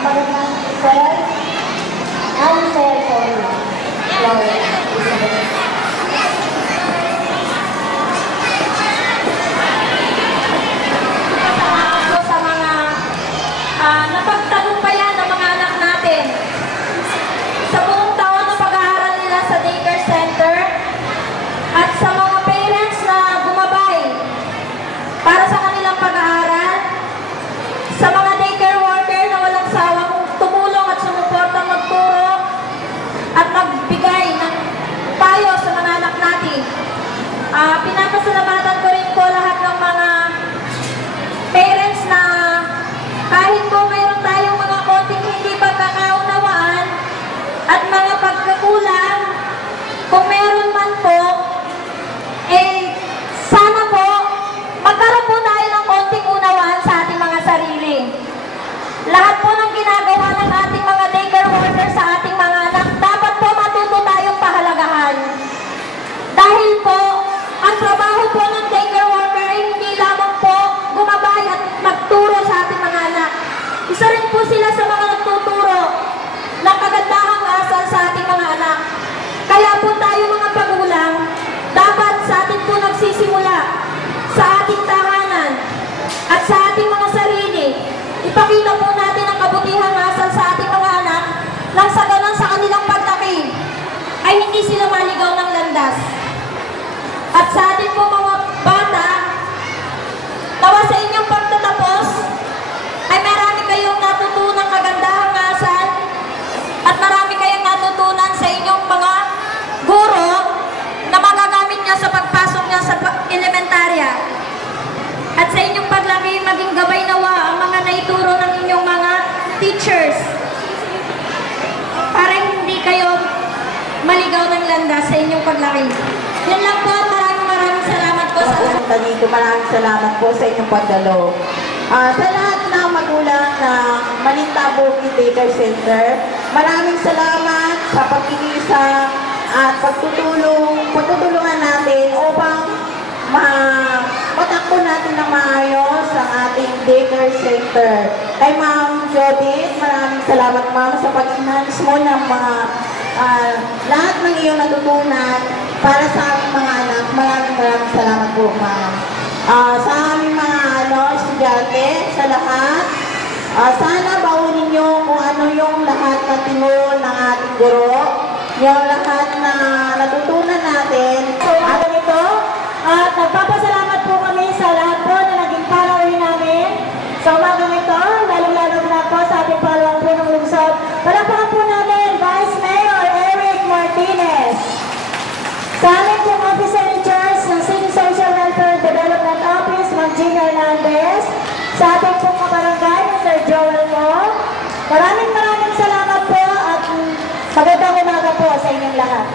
magandang Sir Ansel Flores. Sa mga napagtagumpayan ng mga anak natin sa buong taon na pag-aaral nila sa daycare center at sa mga parents na gumabay para sa kanilang pag-aaral, sa mga daycare worker na walang sawang tumulong at sumuportang magturo at magbigay ng payo sa mga anak natin. Pinapasalamatan ko rin po lahat ng mga parents na kahit po mayroon tayong mga konting hindi pagkakaunawaan at mga pagkakulang, kung meron man po, sana po magkaroon po tayo ng konting unawaan sa ating mga sarili. Lahat po ng ginagawa ng ating mga daycare workers sa ating mga anak, dapat po matuto tayong pahalagahan. Dahil po, ang trabaho po ng daycare worker ay hindi lamang po gumabay at magturo sa ating mga anak. Isa rin po sila sa mga nagtuturo ng kagandahang asal sa ating mga anak. Kaya po tayo mga pagulang, dapat sa atin po nagsisimula sa ating tahanan at sa ating mga sarili. Ipakita po natin ang kabutihang asal sa ating mga anak nang sa ganun sa kanilang paglaki ay hindi sila maligaw ng landas. At sa atin po mga bata, nawa sa inyong pagtatapos ay marami kayong natutunang kagandahang asal at marami kayong natutunan sa inyong mga guro na magagamit niya sa pagpasok niya sa elementarya. At sa inyong paglaki, maging gabay nawa ang mga naituro ng inyong mga teachers para hindi kayo maligaw ng landas sa inyong paglaki. Yan lang po. Maraming salamat po sa lahat. Maraming salamat po sa inyong pagdalo. Sa lahat ng magulang ng Malintabog Daycare Center, maraming salamat sa pagkikisa at pagtutulungan natin upang matakbo natin ng maayos ang ating daycare center. Kay Ma'am Judith, maraming salamat ma'am sa pag-enhance mo ng mga lahat ng iyong natutunan para sa aming mga anak. Maraming salamat po ma'am. Sa aming mga estudyante, sa lahat, sana baunin niyo kung ano yung lahat na tinuro ng ating guro, yung lahat na natutunan natin. So, ito, at nagpapasalamat po kami sa lahat po na naging follower namin sa umagang ito, lalong-lalo na po sa ating follower po ng lungsod. Palakpakan po namin, Vice Mayor Eric Martinez. Sa amin pong Officer in Charge ng City Social Welfare Development Office, Ma'am Gina Hernandez. Sa ating pong kabarangay, Sir Joel mo. Maraming salamat po at magandang umaga po sa inyong lahat.